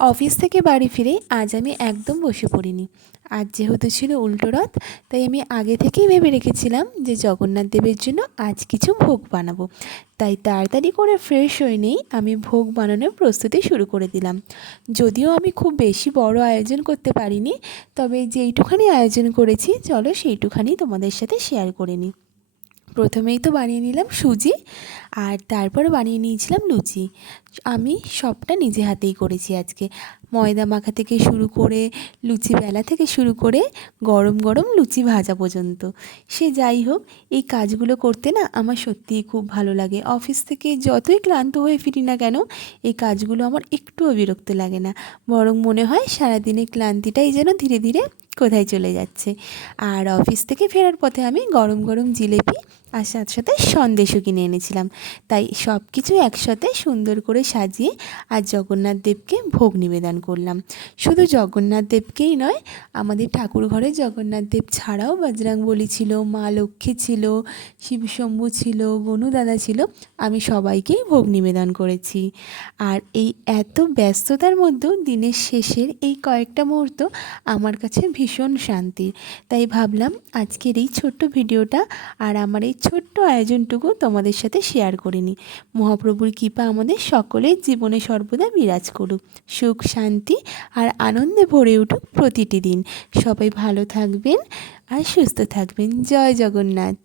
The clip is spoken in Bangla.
অফিস থেকে বাড়ি ফিরে আজ আমি একদম বসে পড়িনি। আজ যেহেতু ছিল উল্টো রথ, তাই আমি আগে থেকেই ভেবে রেখেছিলাম যে জগন্নাথ দেবের জন্য আজ কিছু ভোগ বানাবো। তাই তাড়াতাড়ি করে ফ্রেশ হয়ে নেই আমি ভোগ বানানোর প্রস্তুতি শুরু করে দিলাম। যদিও আমি খুব বেশি বড় আয়োজন করতে পারিনি, তবে যেইটুখানি আয়োজন করেছি চলো সেইটুখানি তোমাদের সাথে শেয়ার করে নিই। প্রথমেই তো বানিয়ে নিলাম সুজি, আর তারপর বানিয়ে নিয়েছিলাম লুচি। আমি সবটা নিজে হাতেই করেছি আজকে। ময়দা মাখা থেকে শুরু করে, লুচি বেলা থেকে শুরু করে, গরম গরম লুচি ভাজা পর্যন্ত। সে যাই হোক, এই কাজগুলো করতে না আমার সত্যিই খুব ভালো লাগে। অফিস থেকে যতই ক্লান্ত হয়ে ফিরি না কেন, এই কাজগুলো আমার একটুও বিরক্ত লাগে না। বরং মনে হয় সারাদিনের ক্লান্তিটাই যেন ধীরে ধীরে কোথায় চলে যাচ্ছে। আর অফিস থেকে ফেরার পথে আমি গরম গরম জিলেপি আর সাথে সাথে সন্দেশও কিনে এনেছিলাম। তাই সব কিছু একসাথে সুন্দর করে সাজিয়ে আজ জগন্নাথ দেবকে ভোগ নিবেদন করলাম। শুধু জগন্নাথ দেবকেই নয়, আমাদের ঠাকুর ঘরে জগন্নাথ দেব ছাড়াও বজরংবলী ছিল, মা লক্ষ্মী ছিল, শিবশম্ভু ছিল, গনুদাদা ছিল। আমি সবাইকেই ভোগ নিবেদন করেছি। আর এই এত ব্যস্ততার মধ্যেও দিনের শেষের এই কয়েকটা মুহূর্ত আমার কাছে ভীষণ শান্তির। তাই ভাবলাম আজকের এই ছোট্ট ভিডিওটা আর আমার এই ছোট্ট আয়োজনটুকু তোমাদের সাথে শেয়ার করে নিই। মহাপ্রভুর কৃপা আমাদের সকলের জীবনে সর্বদা বিরাজ করুক। সুখ, শান্তি আর আনন্দে ভরে উঠুক প্রতিটি দিন। সবাই ভালো থাকবেন আর সুস্থ থাকবেন। জয় জগন্নাথ।